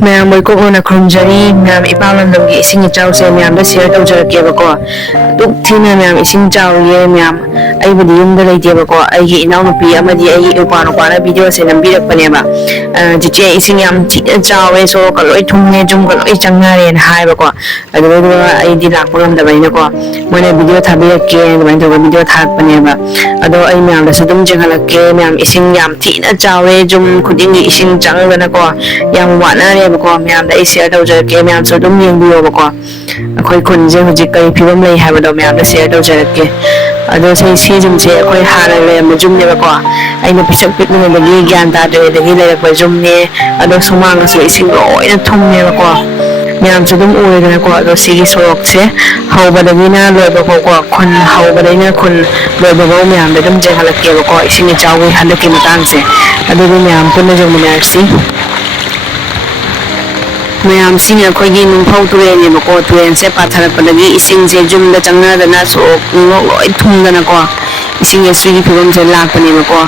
Ma'am, we ko na krumjari, ma'am, ipalan dong ising ichaw sa ma'am, da share daw jar kaya ko. Tuk tina ma'am, ising chaw ye ma'am, ay budi yung dalay diya ko, ay inaw no pi, ama di ay upano para video sa nang bidak pa niya ba. Jiche ising yam chaw eh, so kaloy tumne jum kaloy changari and hai ba ko. Ado ay di lakpulam da ba ina ko. Muna video tabi ke, naman daw video tag pa niya ba. Ado ay ma'am, da sa dum jangalak ke ma'am, ising yam tina chaw eh, jum kuding ising chang ba na ko. Yang wana रे बको ma'am दा share तौ जर के ma'am so दुम young बियो बको अखोई खुन जे हुजि कई फिबम लई हाबो दो मैम दा शेयर तौ जर के अदो से सी जुम से अखोई हाना ले मजुम ने बको आइनो पिसक पिक ने दगी ज्ञान ता दे दगी ले को जुम ने अदो सुमांग सो इसिंग लोइना थुम ने बको मैम सो दुम उरे गना को अदो सी सोक से हाउबा दगी ना लोय बको को खुन हाउबा दई ना खुन लोय बको मैम दा दुम जे हलक के बको इसिंग चावे हलक के मतांग से अदो मैम पुन जुम नर्सी मैम सिंह अखोगी नुंफाव तुरेन बको तुरेन से पाथरपदगी इसिंग से जुमदा चंगनादना सो लोय थुमदना को इसिंग सुगी फिबम से लाकपने बको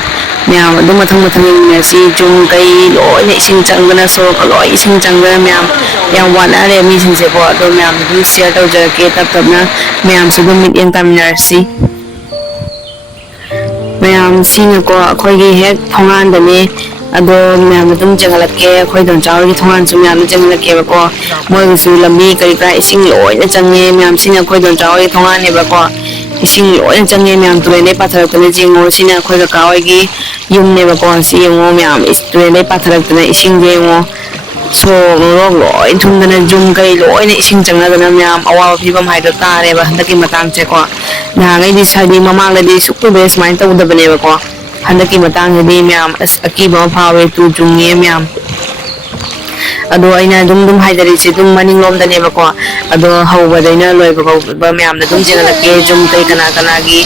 मैम अदु मथंग मथंग नेसी जुम कई लोय इसिंग चंगना सो लोय इसिंग चंगना मैम या वाना रे मी सिंग से को अदु मैम दु शेयर तौ जर के तब तबना मैम से दु मिट यंग तामिनारसी मैम सिंह को अखोगी हेक थोंगान अदो मैम तुम जंगलके अखोई दम चावगी थोंगान सु मैम जंगलके बको मोय सु लंबी कई का इसिंग लोइना चंगे मैम सिन अखोई दम चावगी थोंगान ने बको इसिंग लोइना चंगे मैम तुरेने पाथरक तने जिंगो सिन अखोई का कावगी युम ने बको सि यंगो मैम इस तुरेने पाथरक तने इसिंग जेंगो सो लोग लोइन थुमदना जुम कई लोइना इसिंग चंगदना मैम अवाव फिबम हाइदो तारे बा हंदकी मतांग से को नांगै दि सादी ममांग दि सुक्तु बेस माइन तौदबने बको हंदकी मतांग दि मैम अस अकीबा फावे तु जुंगे मैम अदो अइना दुम हाइदरि से दुम मनिंग लोम दने बको अदो हौबदैना लोय बको मैम द दुम जेंगलके जुम कई कना कना गी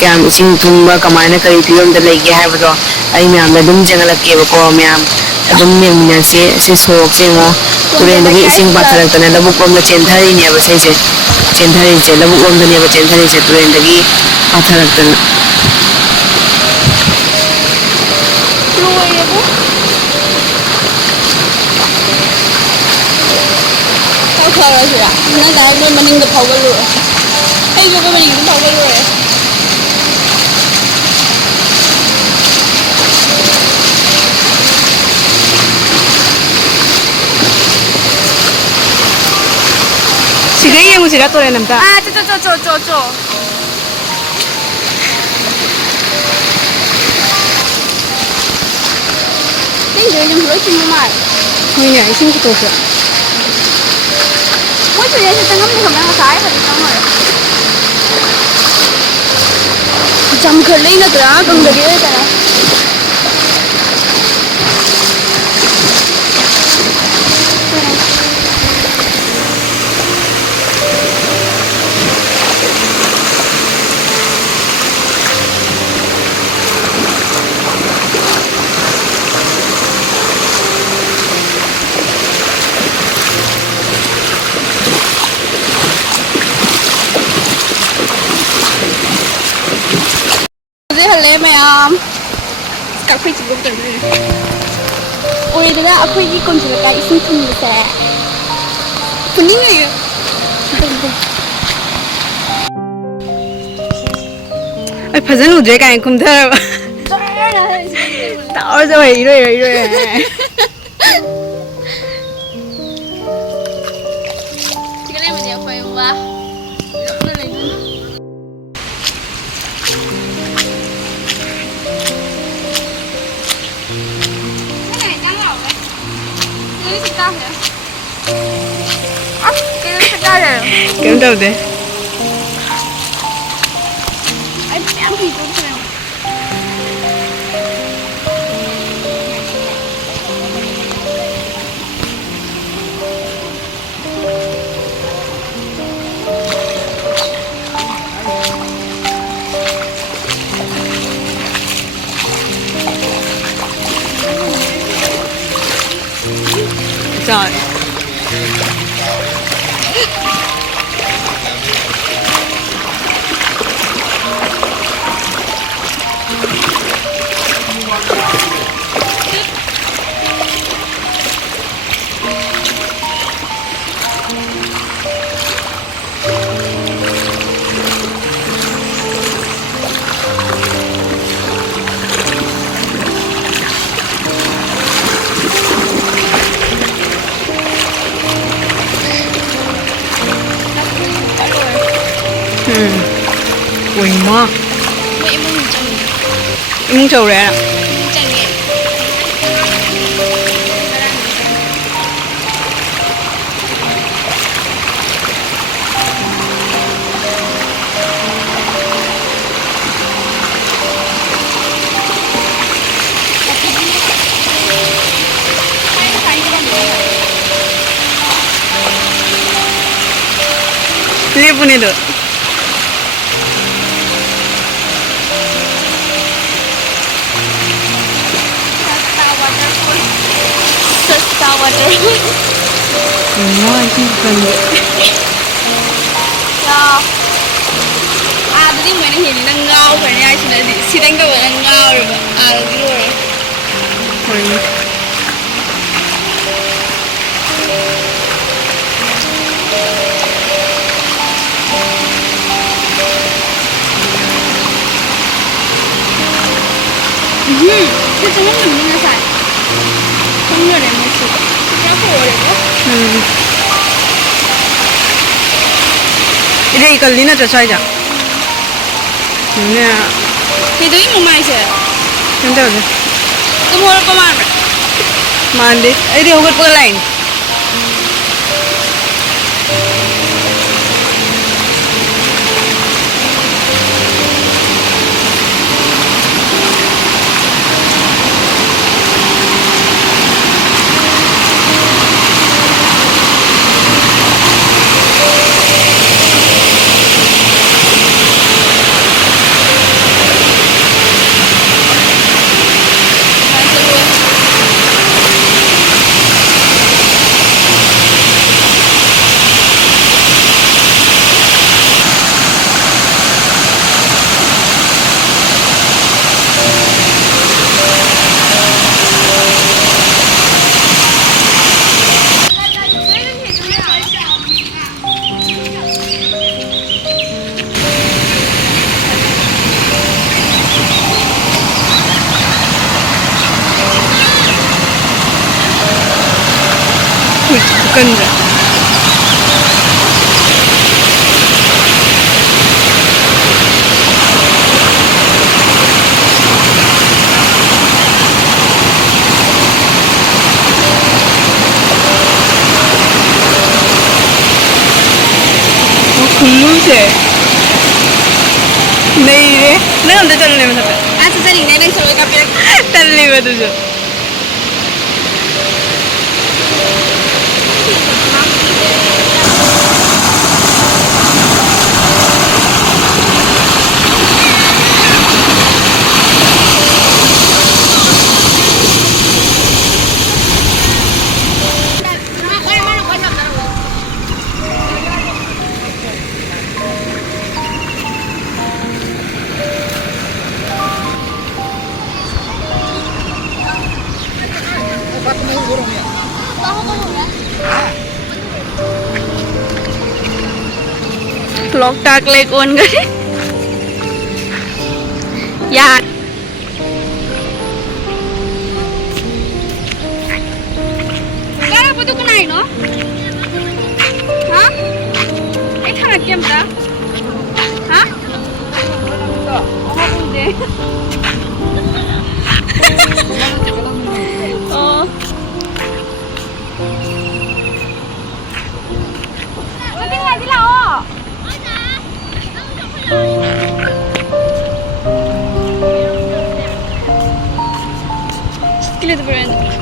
क्याम इसिंग थुंबा कमायना करी फियम द लेगे हाइबदो अइ मैम द दुम जेंगलके बको मैम अदुम नेमिना से सोक सेंगो तुरेन दगी इसिंग पाथरक तने लबुक लोम द चेंथरी ने बसै से चेंथरी से लबुक लोम दने ब चेंथरी से तुरेन दगी पाथरक तने Klarasya. Na dahil maning da pawalo. Ay ko maning da pawalo eh. Sige yung sila to rin namta. Ah, cho. Tinggal yung bulo cuma mal. Ngayon, ising ko to siya. Mỗi chuyện sẽ tăng gấp một lần cái phải không rồi. Chăm khởi lên nữa đó, cần được cái này. Hale mayam kakhui chibu tarne oi dana akhoi ki kon chila kai ising thum se puning ay Ay phazan udre kai kum thar tao rồi cái này mình đeo phải không ba Kiếm đâu thế? Anh em thì cũng thế. Trời. Quỳnh mò. Mẹ mong chồng Im trầu đấy ạ. chồng nghe. Lihat itu. Sasta waterfall. Mò itu bukan. Ya. Tadi mana ini nang ngau kan ya sih nanti. Sidang kau nang ngau riba. Di luar. Quỳnh. 그 정말 재밌는 살. 정렬의 모습. 야구 오래고. Ini ikan lina cocok aja. Ini 걔도 이모 많이 있어요. nanti aja. 또 먹을 거 많아. Mandi. Ini ugat pula lain. Bukan enggak. खुल्लू से नहीं रे नहीं हम तो चलने में सकते आज चली नहीं नहीं चलो का फिर चलने में तुझे vlog टाकले कोण करे या काय पतो कोण आहे नो हां ए थारा केमता हां बोलते Skillet på den.